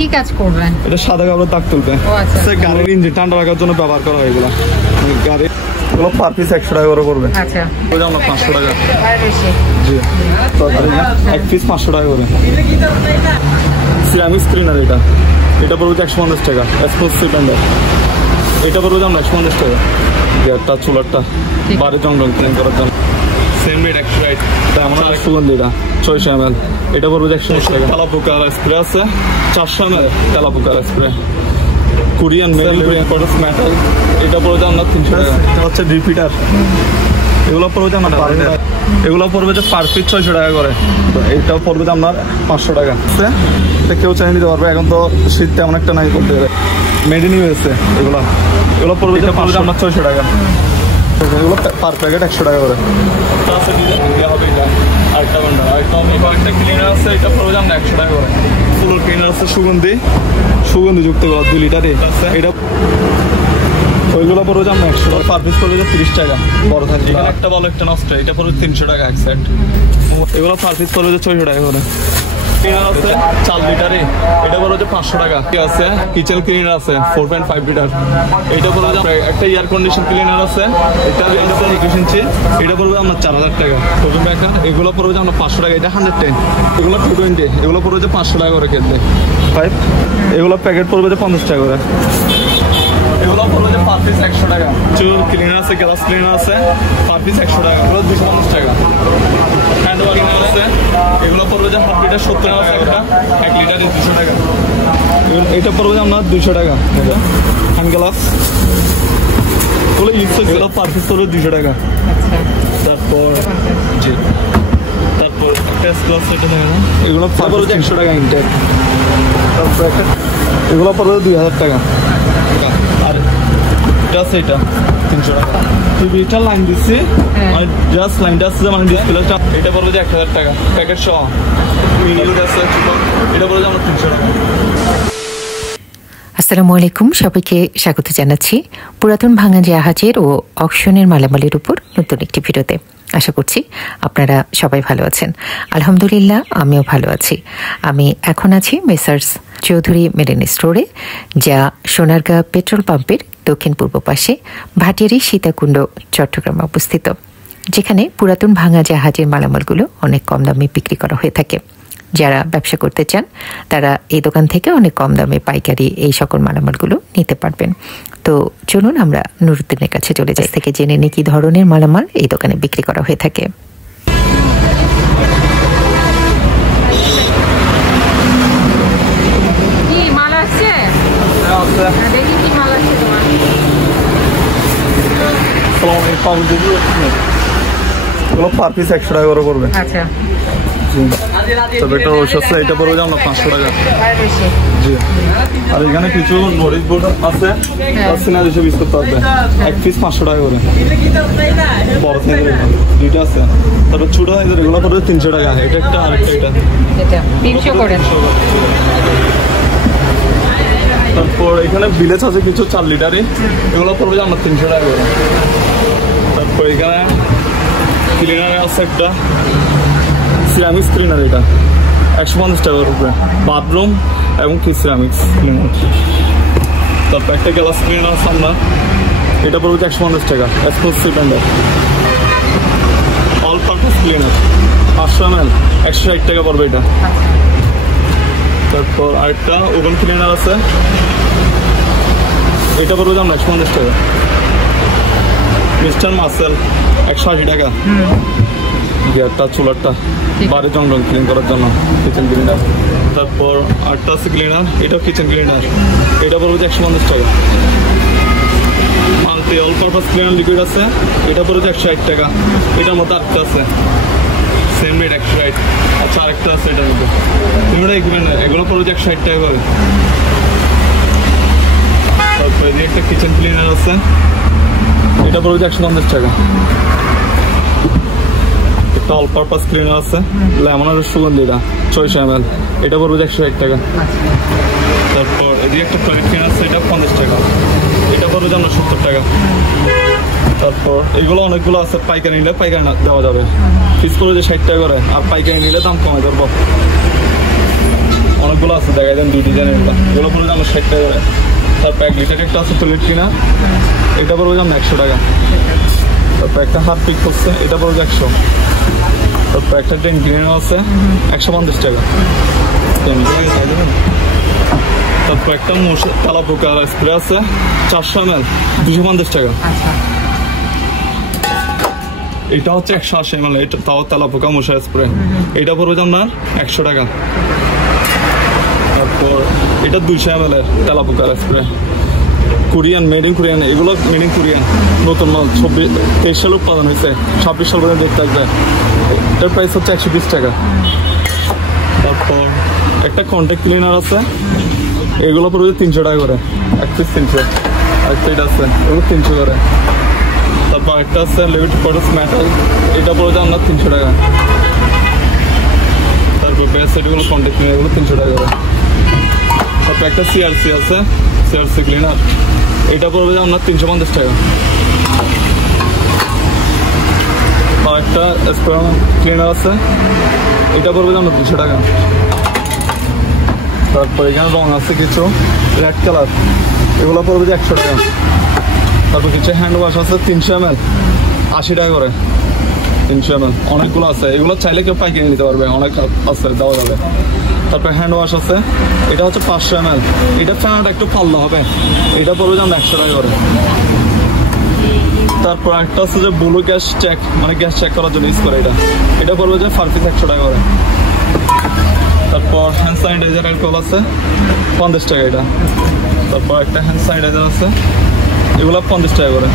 কি কাজ করবেন? এটা সাদা কাপড় দাগ তুলবে। গাড়ির ইঞ্জিন ঠান্ডা রাখার জন্য ব্যবহার করা হয় এগুলো। গাড়ি এগুলো পার পিস 100 টাকা করে পড়বে। আচ্ছা, আমরা 500 টাকা। জি, এক পিস 500 টাকা করে। সিরামিক স্ক্রিনার এটা পড়বে 150 টাকা। এক্সক্লুসিভ ব্র্যান্ডের এটা পড়বে আমরা 150 টাকা। গ্যাসটা চুলারটা বাড়ি জঙ্গল ক্লিন করার জন্য। সেম রেট 100 টাকা। এটা আমরা সুগন্ধি 600 ml এটা পড়বে 150 টাকা। তেলাপোকার স্প্রে আছে 400 ml তেলাপোকার স্প্রে। কোরিয়ান মেটাল এটা পড়বে আমরা 300 টাকা। এটা হচ্ছে রিপিটার, এগুলো পড়বে আমরা এগুলো পড়বে যে পার পিস 600 টাকা করে। এইটাও পড়বে যে আপনার 500 টাকা। এটা কেউ চাই নিতে পারবে, এখন তো শীত তেমন একটা নাই করতে পারে। মেড ইন ইউএসএ এগুলো পড়বে যে পারবে আপনার 600 টাকা। এগুলো পার প্যাকেট 100 টাকা করে। আরেকটা ক্লিনার আছে, এটা পড়বে আমরা 100 টাকা করে। ফুল ক্লিনার আছে সুগন্ধি যুক্ত 2 লিটারে। এটা ওইগুলো পড়বে যে আমরা 100 টাকা। পার পিস পড়বে যে 30 টাকা। বড় থাকবে একটা ভালো একটা নষ্ট, এটা পড়বে 300 টাকা এক সেট। এগুলো পার পিস পড়বে যে 600 টাকা করে। ক্লিনার আছে 4 লিটারে, এটা পড়বে যে 500 টাকা। আছে কিচেন ক্লিনার আছে 4.5 লিটার, এটা পড়বে একটা এয়ার কন্ডিশন ক্লিনার আছে, এটা 21 ইঞ্চি, এটা পড়বে আপনার 4000 টাকা। এগুলো পড়বে যে আমরা 500 টাকা। এটা 110, এগুলো 220, এগুলো পড়বে যে 500 টাকা করে কেজি। এগুলো প্যাকেট পড়বে যে 50 টাকা করে। এগুলো পড়বে যে পার পিস 100 টাকা। চুল ক্লিনার আছে, গ্লাস ক্লিনার আছে, পার পিস 100 টাকা। এগুলো 250 টাকা। হ্যান্ড ওয়াশ ক্লিনার আছে, এগুলো পড়বে যে হাফ লিটার 70 টাকা একটা, 1 লিটারে 200 টাকা। এটা পড়বে যে আপনার 200 টাকা। হ্যান্ড গ্লাস এগুলো এগুলো পার পিস পড়বে 200 টাকা। তারপর জি তারপর এগুলো পড়বে 100 টাকা ইন্টার। তারপর একটা এগুলো পড়বে 2000 টাকা। আর এটা আছে এটা 300 টাকা। টিভিটা লাইন দিচ্ছি, জাস্ট লাইনটা আসছে মানে ডিসপ্লেটা, এটা পড়বে যে 1000 টাকা প্যাকেট সহ। এটা পড়বে আমরা 300 টাকা। আসসালামু আলাইকুম, সবাইকে স্বাগত জানাচ্ছি পুরাতন ভাঙা জাহাজের ও অকশনের মালামালের উপর নতুন একটি ভিডিওতে। আশা করছি আপনারা সবাই ভালো আছেন। আলহামদুলিল্লাহ, আমিও ভালো আছি। আমি এখন আছি মেসার্স চৌধুরী মেরিন স্টোরে, যা সোনারগাঁ পেট্রোল পাম্পের দক্ষিণ পূর্ব পাশে ভাটিয়ারি সীতাকুণ্ড চট্টগ্রামে অবস্থিত, যেখানে পুরাতন ভাঙা জাহাজের মালামালগুলো অনেক কম দামে বিক্রি করা হয়ে থাকে। যারা ব্যবসা করতে চান তারা এই দোকান থেকে অনেক কম দামে পাইকারি এই সকল মালামালগুলো নিতে পারবেন। তো চলুন আমরা নুরুদ্দিনের কাছে চলে যাই, থেকে জেনে নিই কি ধরনের মালামাল এই দোকানে বিক্রি করা হয়ে থাকে। পার পিস 100 টাকা করে পড়বে। আচ্ছা, তবে এটা রসে এটা পড়বে যে আমরা 500 টাকা। জি, আর এখানে কিছু মরিচ বোর্ড আছে, সিনা যেসব ইউজ করতে পারবে। এক পিস 500 টাকা করে। বড় সাইজের দুইটা আছে। তারপর ছোট সাইজের এগুলো পড়বে 300 টাকা। এটা একটা আরেকটা এটা 300 করে। তারপর এখানে ভিলেজ আছে কিছু 4 লিটারে, এগুলো পড়বে যে আমরা 300 টাকা করে। তারপর এখানে ক্লিনার আছে একটা সিরামিক ক্লিনার, এটা 150 টাকার উপরে। বাথরুম এবং কি সিরামিক্স ক্লিনার। তারপর একটা গ্লাস ক্লিনার আছে আমরা, এটা পড়বে 150 টাকা। এক্সক্লুসিভ ব্র্যান্ডের অল পারপাস ক্লিনার 500 ml 160 টাকা পড়বে এটা। তারপর আরেকটা ওভেন ক্লিনার আছে, এটা পড়বে যে আমরা 150 টাকা। মিস্টার মাসেল 180 টাকা। গ্যাসটা চুলারটা বাড়ি জঙ্গল ক্লিন করার জন্য কিচেন ক্লিনার। তারপর আরেকটা আছে ক্লিনার, এটাও কিচেন ক্লিনার, এটা পড়বে যে 150 টাকা। Multi all purpose cleaner liquid আছে, এটা পড়বে যে 160 টাকা। এটার মধ্যে আরেকটা আছে সেম রেট 160। আচ্ছা, আরেকটা আছে এটার মধ্যে, এগুলো পড়বে যে 160 টাকা করে। তারপর এই একটা কিচেন ক্লিনার আছে, এটা পড়বে যে 150 টাকা। একটা অল পারপাস ক্লিনার আছে লেমনের সুগন্ধি, এটা 600 ml, এটা পড়বে যে 160 টাকা। তারপর এদিকে একটা টয়লেট ক্লিনার আছে, এটা 50 টাকা, এটা পড়বে যে আমরা 70 টাকা। তারপর এগুলো অনেকগুলো আছে, পাইকারি নিলে পাইকারি দেওয়া যাবে। পিস পড়বে যে 60 টাকা করে, আর পাইকারি নিলে দাম কমে ধরবো। অনেকগুলো আছে, দেখা দেন 2 ডিজাইনের। এগুলো পড়বে আমার 60 টাকা করে। তারপর 1 লিটার একটা আছে টয়লেট কিনা, এটা পড়বে আমার 100 টাকা। তারপর একটা হারপিক হচ্ছে, এটা পড়বে 100। তারপর একটা ড্রেন ক্লিনার আছে 150 টাকা। তারপর একটা তেলাপোকা স্প্রে আছে 400 ml 250 টাকা। এটা হচ্ছে 180 ml, এটা তাও তেলাপোকা মশা স্প্রে, এটা পড়বে আপনার 100 টাকা। তারপর এটা 200 ml এর তেলাপোকা spray, Korean, made in Korean. এগুলো মেড ইন কোরিয়ান, নতুন মাল, 23 সালে উৎপাদন হয়েছে, 26 সাল পর্যন্ত দেখতে আসবে। এটার প্রাইস হচ্ছে 120 টাকা। তারপর একটা কন্ট্যাক্ট ক্লিনার আছে, এগুলো পড়বে 300 টাকা করে, 1 পিস 300। একটা এটা আছে, এগুলো 300 করে। তারপর একটা আছে লেভিট ফটোস মেটাল, এটা পড়বে আপনার 300 টাকা। তারপর বেস্ট এগুলো কন্ট্যাক্ট ক্লিনার, এগুলো 300 টাকা করে। তারপর একটা সিআরসি আছে, সিআরসি ক্লিনার, এটা পড়বে আপনার 350 টাকা। আর একটা স্প্রে ক্লিনার আছে, এটা পড়বে আপনার 200 টাকা। তারপর এখানে রং আছে কিছু রেড কালার, এগুলো পড়বে 100 টাকা। তারপর কিছু হ্যান্ড ওয়াশ আছে 300 ml 80 টাকা করে, 300 ml। অনেকগুলো আছে, এগুলো চাইলে কেউ পাইকারি নিতে পারবে, অনেক আছে, দেওয়া যাবে। তারপর হ্যান্ড ওয়াশ আছে, এটা হচ্ছে 500 ml, এটা ফ্যানটা একটু পাল্লা হবে, এটা পড়বে আমরা 100 টাকা করে। তারপর একটা আছে যে ব্লু গ্যাস চেক, মানে গ্যাস চেক করার জন্য ইউজ করে, এটা পড়বে যে 5 পিস 100 টাকা করে। তারপর হ্যান্ড স্যানিটাইজার অ্যালকোহল আছে 50 টাকা এটা। তারপর একটা হ্যান্ড স্যানিটাইজার আছে, এগুলো 50 টাকা করে।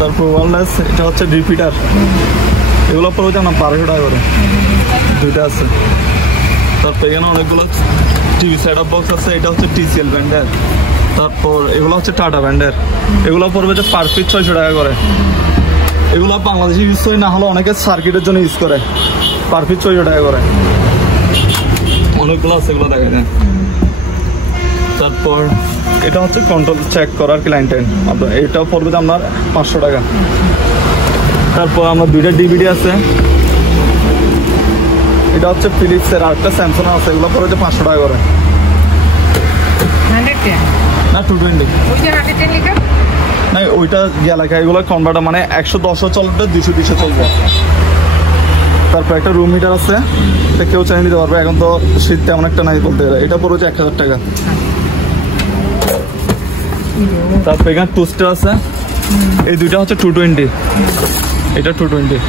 তারপর ওয়ালনেস, এটা হচ্ছে রিপিটার, এগুলো পড়বে না 1200 টাকা করে, 2টা আছে। তারপর এখানে অনেকগুলো টিভি সেট আপ বক্স আছে, এটা হচ্ছে TCL ব্র্যান্ডের। তারপর এগুলো হচ্ছে টাটা ব্র্যান্ডের, এগুলো পড়বে যে পার পিস 600 টাকা করে। এগুলো বাংলাদেশে ইউজ হয় না, হলে অনেকে সার্কিটের জন্য ইউজ করে, পার পিস 600 টাকা করে। অনেকগুলো আছে, এগুলো দেখা যায়। তারপর এটা হচ্ছে কন্ট্রোল চেক করার ক্লায়েন্টেন, আপনার এটাও পড়বে আপনার 500 টাকা। তারপর আমার 2টা DVD আছে, এটা হচ্ছে ফিলিপসের, আর একটা স্যামসাং আছে, এগুলো পড়বে 500 টাকা করে। 110 না 220, ওইটা 110 লিটার না ওইটা এলাকা, এগুলো কনভার্টার, মানে 110 চলবে, 200 চলবে। তারপর একটা রুম হিটার আছে, এটা কেউ চাইলে নিতে পারবে, এখন তো শীত তেমন একটা নাই বলতে গেলে, এটা পড়বে 1000 টাকা। তারপর এখানে টোস্টার আছে, এই 2টা হচ্ছে 220, এটা 220,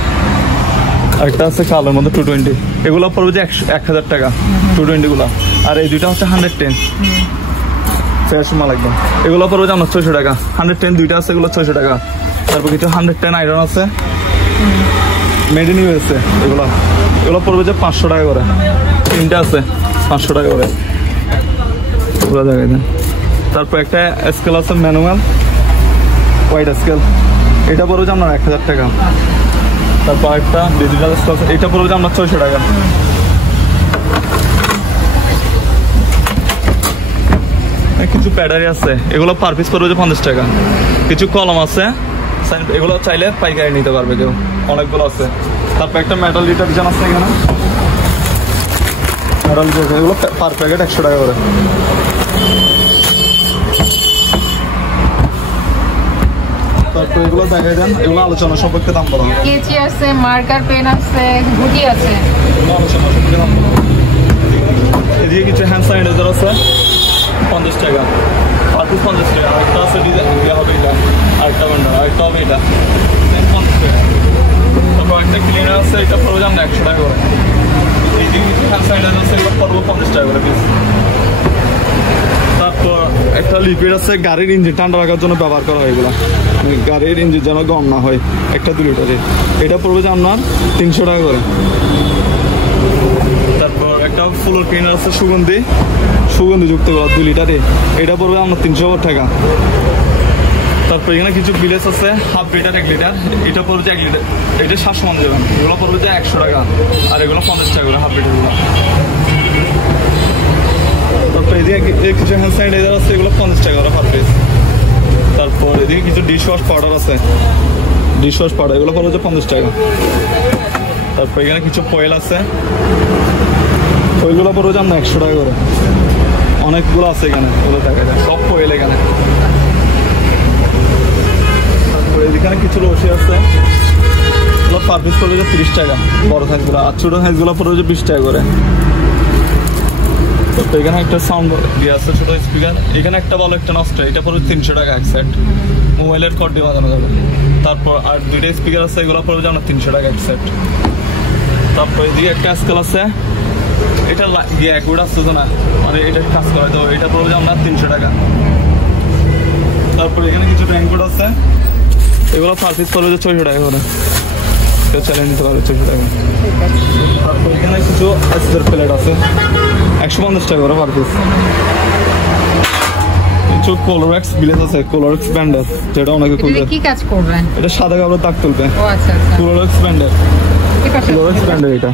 একটা আছে কালোর মধ্যে 220, এগুলো পড়বে যে 1000 টাকা 220 গুলা। আর এই 2টা হচ্ছে 110, ফ্রেশ মাল একদম, এগুলো পড়বে যে আমরা 600 টাকা। 110 2টা আছে, এগুলো 600 টাকা। তারপর কিছু 110 আয়রন আছে, মেড ইন USA, এগুলো পড়বে যে 500 টাকা করে, 3টা আছে 500 টাকা করে, পুরো জায়গায় দেন। তারপর একটা স্কেল আছে ম্যানুয়াল হোয়াইট স্কেল, এটা পড়বে যে আপনার 1000 টাকা। তারপর একটা ডিজিটাল স্কেল আছে, এটা পড়বে যে আপনার 600 টাকা। কিছু ব্যাটারি আছে, এগুলো পার পিস পড়বে যে 50 টাকা। কিছু কলম আছে, এগুলো চাইলে পাইকারি নিতে পারবে কেউ, অনেকগুলো আছে। তারপর একটা মেটাল ডিটারজেন্ট আছে, এখানে মেটাল ডিটারজেন্ট, এগুলো পার প্যাকেট 100 টাকা করে। তারপর এগুলো দেখাই দেন, এগুলো আলোচনা সম্পর্কে দাম বলা হবে। কেচি আছে, মার্কার পেন আছে, ঘুটি আছে, এগুলো আলোচনা সম্পর্কে দাম বলা হবে। এদিকে কিছু হ্যান্ড স্যানিটাইজার আছে 50 টাকা, পার পিস 50 টাকা। আরেকটা আছে ডিজাইন হবে, এটা আরেকটা ব্যান্ডার, আরেকটা হবে এটা 50 টাকা। তারপর একটা ক্লিনার আছে, এটা পড়বে যে আমরা 100 টাকা করে। এইদিকে কিছু হ্যান্ড স্যানিটাইজার আছে, এগুলো পড়বে 50 টাকা করে পিস। তারপর একটা লিকুইড আছে, গাড়ির ইঞ্জিন ঠান্ডা রাখার জন্য ব্যবহার করা হয়, এগুলো গাড়ির ইঞ্জিন যেন গরম না হয়, একটা 2 লিটারের, এটা পড়বে যে আপনার 300 টাকা করে। তারপর একটা ফ্লোর ক্লিনার আছে সুগন্ধি যুক্ত 2 লিটারে, এটা পড়বে আপনার 300 টাকা। তারপর এখানে কিছু বিলেস আছে, হাফ লিটার 1 লিটার, এটা পড়বে যে 1 লিটার, এটা 700 মান দেবেন, এগুলো পড়বে যে 100 টাকা। আর এগুলো 50 টাকা করে হাফ লিটারগুলো। তারপর এদিকে কিছু হ্যান্ড স্যানিটাইজার আছে, এগুলো 50 টাকা করে পার পিস। তারপর এদিকে কিছু ডিশ ওয়াশ পাউডার আছে, ডিশ ওয়াশ পাউডার এগুলো পড়বে 50 টাকা। তারপর এখানে কিছু ফয়েল আছে, ফয়েলগুলো পড়বে আমরা 100 টাকা করে। অনেকগুলো আছে এখানে, ওগুলো দেখা যায় সব ফয়েল এখানে। তারপর এখানে কিছু রশি আছে, এগুলো পার পিস পড়বে 30 টাকা বড় সাইজগুলো, আর ছোটো সাইজগুলো পড়বে 20 টাকা করে। তো এখানে একটা সাউন্ড দিয়ে আছে, ছোট স্পিকার। এখানে একটা ভালো একটা নষ্ট, এটা পড়বে 300 টাকা এক সেট, মোবাইলের কর্ড দিয়ে বাজানো যাবে। তারপর আর দুইটা স্পিকার আছে, এগুলো পড়বে আপনার 300 টাকা এক সেট। তারপর এদিকে একটা স্কেল আছে, এটা একউড আসতেছে না, মানে এটা কাজ করা তো এটা পড়বে আপনার 300 টাকা। তারপর এখানে কিছু র্যাঙ্কোড আছে, এগুলো পার পিস পড়বে 600 টাকা করে, চ্যালেঞ্জ নিতে পারবে 600 টাকা। তারপর এখানে কিছু এসের প্লেট আছে, 150 টাকা করে পার পিস। কিছু কোলোরেক্স বিলেজ আছে, কোলোরেক্স ব্যান্ডেজ, যেটা অনেকে খুঁজে। কি কাজ করবেন? এটা সাদা কাপড়ের দাগ তুলবে। ও আচ্ছা আচ্ছা, কোলোরেক্স ব্যান্ডেজ, কোলোরেক্স ব্যান্ডেজ এটা।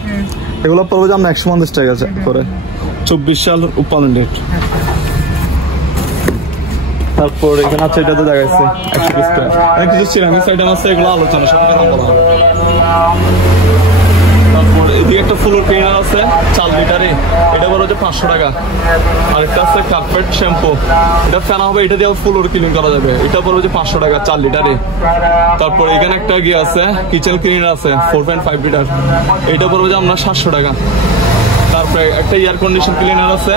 এগুলো পড়বে যে আমরা 150 টাকা করে, 24 সাল উৎপাদন ডেট। তারপর এখানে আছে, এটাতে দেখাচ্ছে 120 টাকা। কিছু সিরামিক্স আইটেম আছে, এগুলো আলোচনা সাথে দাম বলা হবে। তারপর এদিকে একটা ফ্লোর ক্লিনার আছে 4 লিটারে, এটা বড় হচ্ছে 500 টাকা। আর একটা আছে কার্পেট শ্যাম্পু, এটা ফেনা হবে, এটা দিয়ে ফ্লোর ক্লিন করা যাবে, এটা বড় হচ্ছে 500 টাকা 4 লিটারে। তারপর এখানে একটা গিয়ে আছে কিচেন ক্লিনার আছে 4.5 লিটার, এটা বড় হচ্ছে আপনার 700 টাকা। তারপরে একটা এয়ার কন্ডিশন ক্লিনার আছে,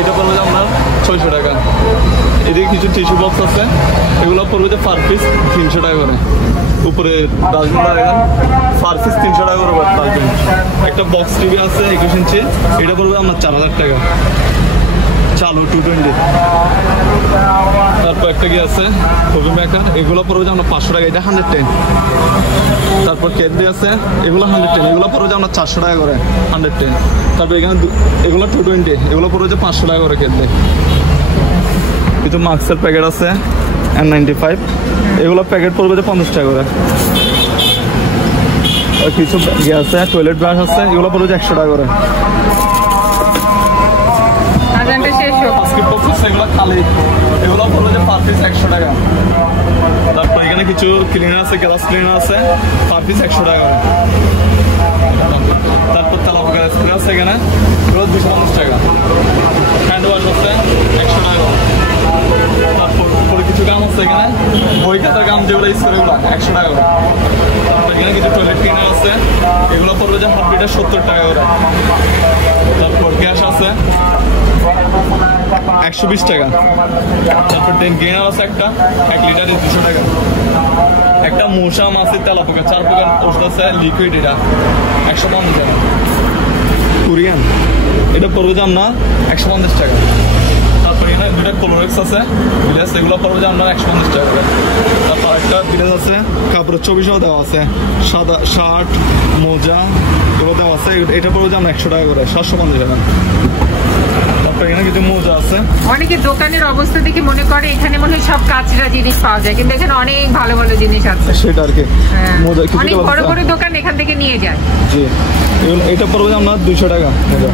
এটা পড়বে যে আপনার 600 টাকা। এদিকে কিছু টিস্যু বক্স আছে, এগুলো পড়বে যে পার পিস 300 টাকা করে। উপরে ডাস্টবিনটা দেখেন, পার পিস 300 টাকা করে ডাস্টবিন। একটা বক্স টিভি আছে 21 ইঞ্চি, এটা পড়বে আপনার 4000 টাকা চালু 220। তারপর একটা কি আছে কফি মেকার, এগুলো পড়বে যে আপনার 500 টাকা, এটা 110। তারপর কেটলি আছে, এগুলো 110, এগুলো পড়বে যে আপনার 400 টাকা করে 110। তারপর এখানে এগুলো 220, এগুলো পড়বে যে 500 টাকা করে কেটলি। কিছু মাস্কের প্যাকেট আছে N95, এগুলো প্যাকেট পড়বে যে 50 টাকা করে। আর কিছু ইয়ে আছে টয়লেট ব্রাশ আছে, এগুলো পড়বে যে 100 টাকা করে। এগুলো পড়বে যে পার পিস 100 টাকা। তারপর এখানে কিছু ক্লিনার আছে, গ্লাস ক্লিনার আছে, পার পিস 100 টাকা করে। তারপর তেলাপোকা স্প্রে আছে এখানে, এগুলো 250 টাকা। হ্যান্ড ওয়াশ আছে 100 টাকা। তারপর উপরে কিছু গাম আছে এখানে, বই খাতার গাম যেগুলো ইউজ করে, এগুলো 100 টাকা করে। তারপর এখানে কিছু টয়লেট ক্লিনার আছে, এগুলো পড়বে যে হাফ লিটার 70 টাকা করে। তারপর গ্যাস আছে 120 টাকা। তারপর ডেন ক্লিনার আছে একটা 1 লিটারে 200 টাকা। একটা মশা মাছের তেলাপোকা 4 প্রকার ওষুধ আছে লিকুইড, এটা 150 টাকা। কোরিয়ান, এটা পড়বে যে আপনার 150 টাকা। তারপর এখানে দুটা কোলোরেক্স আছে বিলেজ, এগুলো পড়বে যে আপনার 150 টাকা করে। তারপর একটা বিলেজ আছে কাপড়ের 2400 দেওয়া আছে, সাদা শার্ট মোজা এগুলো দেওয়া আছে, এটা পড়বে যে আমরা 100 টাকা করে, 750 টাকা। তারপর এখানে কিছু মোজা আছে। অনেকে দোকানের অবস্থা দেখে মনে করে এখানে মনে হয় সব কাঁচরা জিনিস পাওয়া যায়, কিন্তু এখানে অনেক ভালো ভালো জিনিস আছে। সেটা আর কি মোজা অনেক বড় বড় দোকান এখান থেকে নিয়ে যায়। জি, এটা পড়বে যে আপনার 200 টাকা মোজা।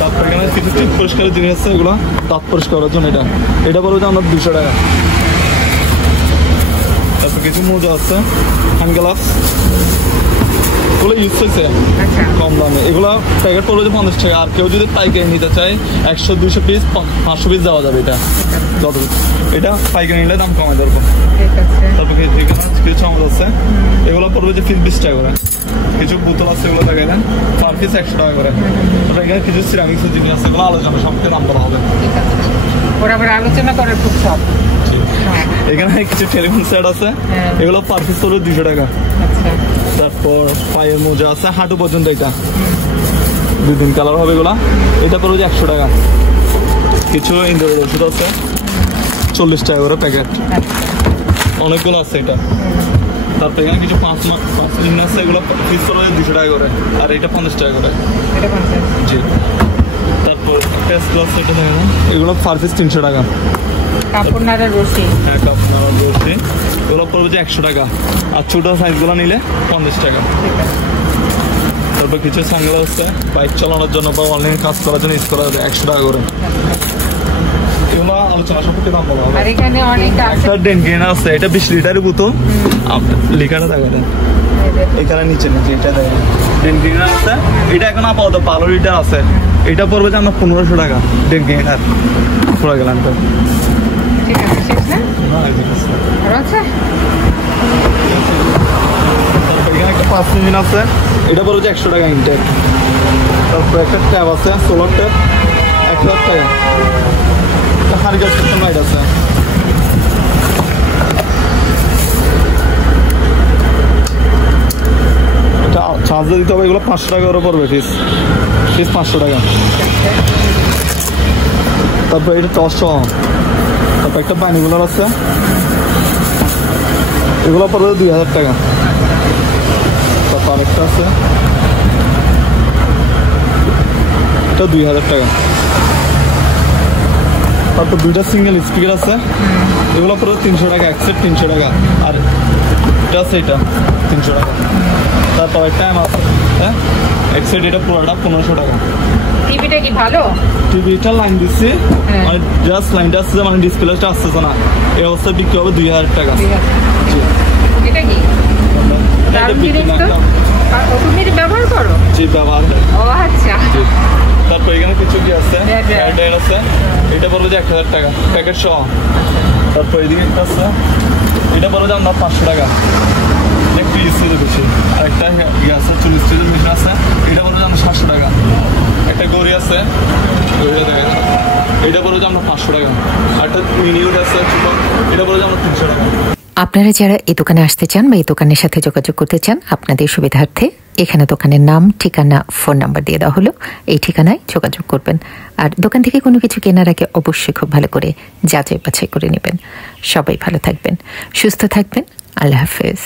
তারপর এখানে কিছু টিপ পরিষ্কারের জিনিস আছে, এগুলো দাঁত পরিষ্কার করার জন্য, এটা পড়বে যে আপনার 200 টাকা। তারপর কিছু মোজা আছে হ্যান্ড গ্লাভস, এগুলো ইউজ হয়েছে কম দামে, এগুলো প্যাকেট পড়বে যে 50 টাকা। আর কেউ যদি পাইকারি নিতে চায় 100-200 পিস 500 পিস দেওয়া যাবে, এটা যত এটা পাইকারি নিলে দাম কমে ধরবো। তারপর এখানে কিছু চামচ আছে, এগুলো পড়বে যে 20 টাকা করে। কিছু বোতল আছে, এগুলো দেখাই দেন পার পিস 100 টাকা করে। তারপর এখানে কিছু সিরামিক্সের জিনিস আছে, এগুলো আলোচনা সম্পর্কে দাম বলা হবে, ওরা আবার আলোচনা করার খুব শখ। এখানে কিছু টেলিফোন সেট আছে, এগুলো পার পিস পড়বে 200 টাকা। তারপর পায়ের মোজা আছে হাঁটু পর্যন্ত, এটা 2 কালার হবে, এগুলা এটা পড়বে যে 100 টাকা। কিছু ইনডোরের ওষুধ আছে 40 টাকা করে প্যাকেট, অনেকগুলো আছে এটা। তারপর এখানে কিছু 5 ইঞ্চ আছে, এগুলো পিস পড়বে 200 টাকা করে, আর এটা 50 টাকা করে। জি, তারপর টেস্ট গ্লাস এটা দেখেন, এগুলো পার পিস 300 টাকা। কাপড় নাড়ার রশি, হ্যাঁ কাপড় নাড়ার রশি, এগুলো পড়বে যে 100 টাকা। আর ছোটো সাইজগুলো নিলে 50 টাকা। তারপর কিছু সানগ্লাস আছে বাইক চালানোর জন্য বা অনলাইনে কাজ করার জন্য ইউজ করা যাবে 100 টাকা করে। এগুলো আলোচনা সাপেক্ষে দাম বলা হবে। আর এখানে অনেক আছে। একটা ডেনগেন আছে, এটা 20 লিটারের বোতল। লেখাটা দেখা যায় এখানে নিচে এটা দেখেন ডেনগেন আছে। এটা এখন আপাতত 12 লিটার আছে। এটা পড়বে যে আমরা 1500 টাকা ডেনগেন। আর পুরো গেলাম তো ঠিক আছে, শেষ না? না ঠিক আছে। আর আছে এখানে একটা 5 ইঞ্জিন আছে, এটা পড়বে যে 100 টাকা ইনটেক। তারপর একটা ট্যাব আছে, সোলার ট্যাব 1000 টাকা। একটা হারিকেল সিস্টেম লাইট আছে। এটা চার্জে দিতে হবে, এগুলো 500 টাকা করে পড়বে ফিস 500 টাকা। তারপর এটা টর্চ, তারপর একটা বাইনোকুলার আছে, এগুলো পড়বে 2000 টাকা। তারপর আরেকটা আছে, এটা 2000 টাকা। তারপর 2টা সিঙ্গেল স্পিকার আছে, এগুলো পড়বে 300 টাকা, এক সেট 300 টাকা। আর এটা আছে, এটা 300 টাকা। তারপর একটা আছে, হ্যাঁ এক সেট, এটা পুরোটা 1500 টাকা। টিভিটা কি ভালো? টিভিটা লাইন দিচ্ছি, মানে জাস্ট লাইনটা আসছে, মানে ডিসপ্লেটা আসছে না, এই অবস্থায় বিক্রি হবে 2000 টাকা। এটা কি তুমি ব্যবহার করো? জি ব্যবহার। ও আচ্ছা। তারপর এখানে কিছু কি আছে, আছে, এটা পড়বে যে 1000 টাকা প্যাকেট সহ। তারপর এদিকে একটা আছে, এটা পড়বে যে আমরা 500 টাকা। একটু ইউজ বেশি। আরেকটা ইয়ে আছে, 40 স্টেজের মেশিন আছে, এটা পড়বে যে আমরা 700 টাকা। একটা গড়ি আছে, গড়িটা দেখা যায়, এটা পড়বে যে আমরা 500 টাকা। আর একটা মিনিউট আছে, এটা পড়বে যে আমরা 300 টাকা। আপনারা যারা এই দোকানে আসতে চান বা এই দোকানের সাথে যোগাযোগ করতে চান, আপনাদের সুবিধার্থে এখানে দোকানের নাম, ঠিকানা, ফোন নাম্বার দিয়ে দেওয়া হলো। এই ঠিকানায় যোগাযোগ করবেন। আর দোকান থেকে কোনো কিছু কেনার আগে অবশ্যই খুব ভালো করে যাচাই বাছাই করে নেবেন। সবাই ভালো থাকবেন, সুস্থ থাকবেন। আল্লাহ হাফেজ।